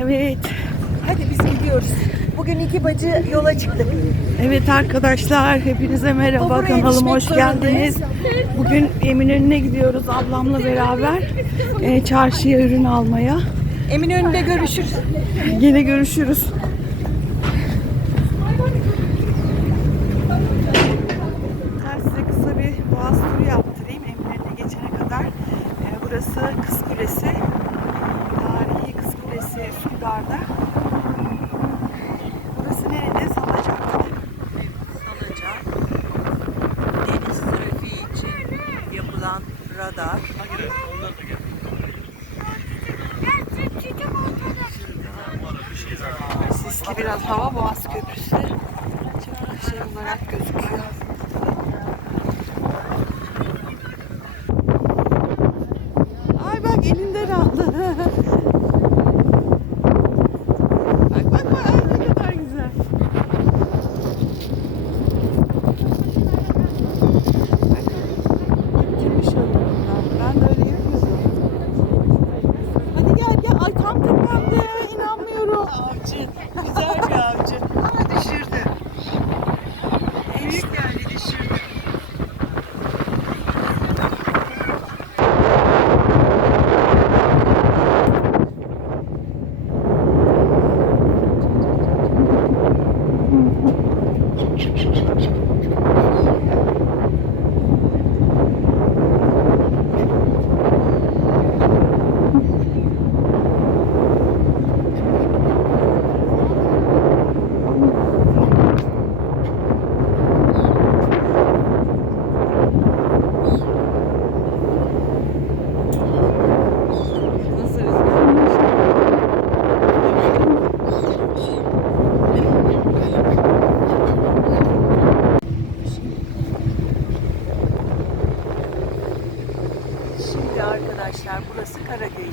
Evet. Hadi biz gidiyoruz. Bugün iki bacı yola çıktık. Evet arkadaşlar hepinize merhaba Buraya kanalıma hoş geldiniz. Bugün Eminönü'ne gidiyoruz ablamla beraber e, çarşıya ürün almaya. Eminönü'nde görüşürüz. Yine görüşürüz. Sisli biraz hava Boğaz Köprüsü. Şey olarak gözüküyor. Ay bak elinden aldı.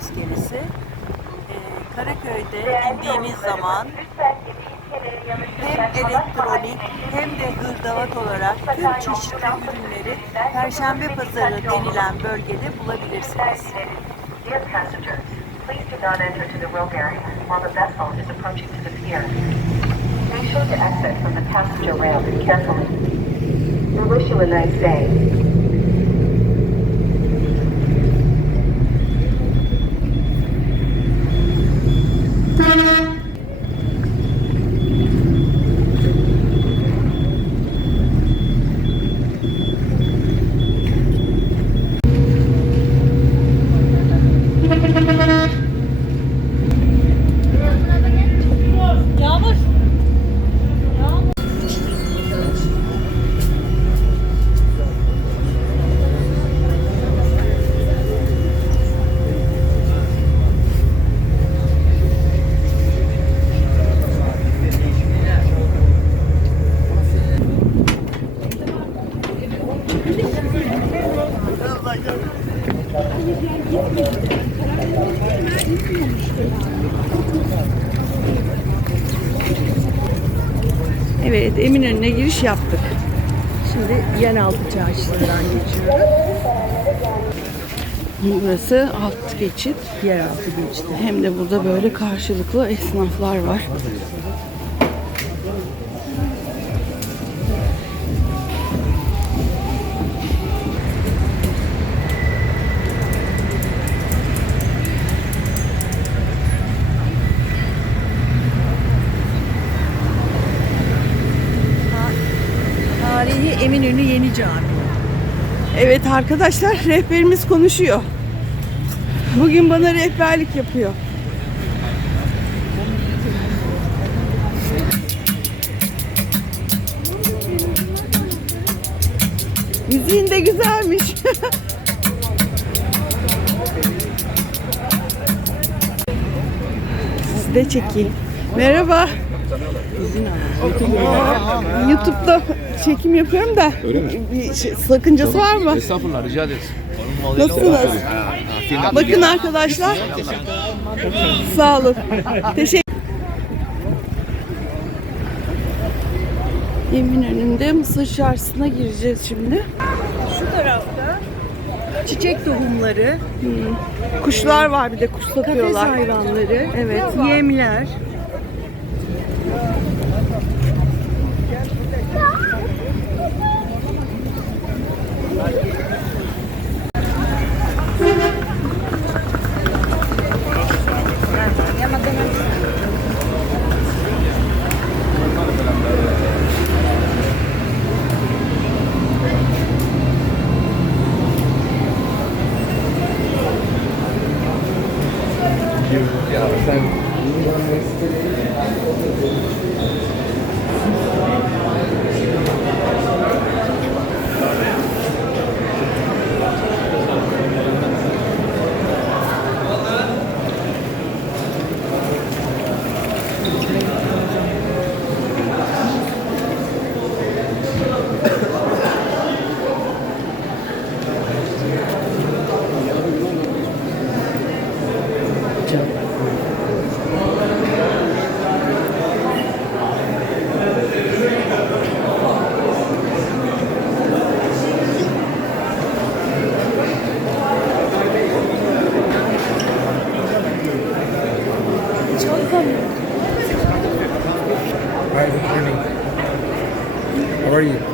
iskelesi. Ee, Karaköy'de indiğimiz zaman hem elektronik hem de hırdavat olarak tüm çeşitli ürünleri Perşembe Pazarı denilen bölgede bulabilirsiniz. Be sure to exit from the passenger rail carefully. We wish you a nice day. Evet, Eminönü'ne giriş yaptık. Şimdi yeraltı çarşısından geçiyoruz. Burası alt geçit, yeraltı geçidi. Hem de burada böyle karşılıklı esnaflar var. Eminönü Yeni Cami. Evet arkadaşlar rehberimiz konuşuyor. Bugün bana rehberlik yapıyor. Müziğin de güzelmiş. Siz de çekeyim. Merhaba. YouTube'da çekim yapıyorum da bir şey, sakıncası var mı? Estağfurullah rica ederiz. Nasılsınız? Bakın arkadaşlar. Sağ olun. Teşekkür Eminönü'nde Mısır Çarşısı'na gireceğiz şimdi. Şu tarafta çiçek tohumları, Kuşlar var bir de kuş kafes satıyorlar. hayvanları, Evet. yemler. How are you?